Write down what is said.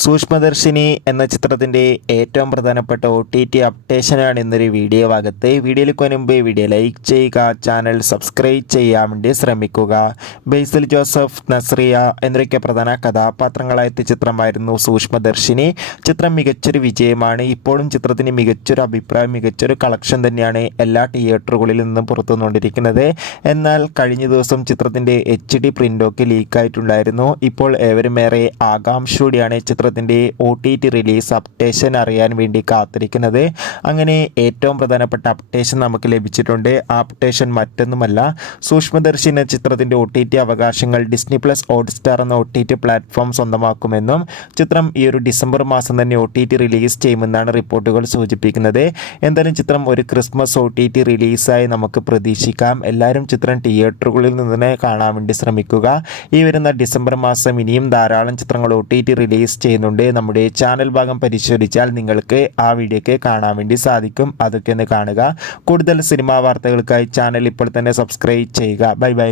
സൂക്ഷ്മദർശിനി എന്ന ചിത്രത്തിൻ്റെ ഏറ്റവും പ്രധാനപ്പെട്ട OTT അപ്ഡേഷനാണ് ഇന്നൊരു വീഡിയോ ഭാഗത്ത്. വീഡിയോയിലേക്ക് മുൻപ് വീഡിയോ ലൈക്ക് ചെയ്യുക, ചാനൽ സബ്സ്ക്രൈബ് ചെയ്യാൻ വേണ്ടി ശ്രമിക്കുക. ബേസിൽ ജോസഫ്, നസ്രിയ എന്നൊക്കെ പ്രധാന കഥാപാത്രങ്ങളായ ചിത്രമായിരുന്നു സൂക്ഷ്മദർശിനി. ചിത്രം മികച്ചൊരു വിജയമാണ്. ഇപ്പോഴും ചിത്രത്തിന് മികച്ചൊരു അഭിപ്രായം, മികച്ചൊരു കളക്ഷൻ തന്നെയാണ് എല്ലാ തിയേറ്ററുകളിൽ നിന്നും പുറത്തുവന്നുകൊണ്ടിരിക്കുന്നത്. എന്നാൽ കഴിഞ്ഞ ദിവസം ചിത്രത്തിൻ്റെ HD പ്രിൻ്റൊക്കെ ലീക്കായിട്ടുണ്ടായിരുന്നു. ഇപ്പോൾ ഏവരുമേറെ ആകാംക്ഷയോടെയാണ് ചിത്രത്തിൻ്റെ OTT റിലീസ് അപ്ഡേഷൻ അറിയാൻ വേണ്ടി കാത്തിരിക്കുന്നത്. അങ്ങനെ ഏറ്റവും പ്രധാനപ്പെട്ട അപ്ഡേഷൻ നമുക്ക് ലഭിച്ചിട്ടുണ്ട്. ആ അപ്ഡേഷൻ മറ്റൊന്നുമല്ല, സൂക്ഷ്മദർശി എന്ന ചിത്രത്തിൻ്റെ OTT അവകാശങ്ങൾ ഡിസ്നി പ്ലസ് ഹോട്ട്സ്റ്റാർ എന്ന OTT പ്ലാറ്റ്ഫോം സ്വന്തമാക്കുമെന്നും ചിത്രം ഈ ഒരു ഡിസംബർ മാസം തന്നെ OTT റിലീസ് ചെയ്യുമെന്നാണ് റിപ്പോർട്ടുകൾ സൂചിപ്പിക്കുന്നത്. എന്തായാലും ചിത്രം ഒരു ക്രിസ്മസ് OTT റിലീസായി നമുക്ക് പ്രതീക്ഷിക്കാം. എല്ലാവരും ചിത്രം തിയേറ്ററുകളിൽ നിന്ന് തന്നെ കാണാൻ വേണ്ടി ശ്രമിക്കുക. ഈ വരുന്ന ഡിസംബർ മാസം ഇനിയും ധാരാളം ചിത്രങ്ങൾ OTT റിലീസ് ചെയ്യുന്നുണ്ട്. നമ്മുടെ ചാനൽ ഭാഗം പരിശോധിച്ചാൽ നിങ്ങൾക്ക് ആ വീഡിയോയ്ക്ക് കാണാൻ വേണ്ടി സാധിക്കും. അതൊക്കെ ഒന്ന് കാണുക. കൂടുതൽ സിനിമാ വാർത്തകൾക്കായി ചാനൽ ഇപ്പോൾ തന്നെ സബ്സ്ക്രൈബ് ചെയ്യുക. Bye bye.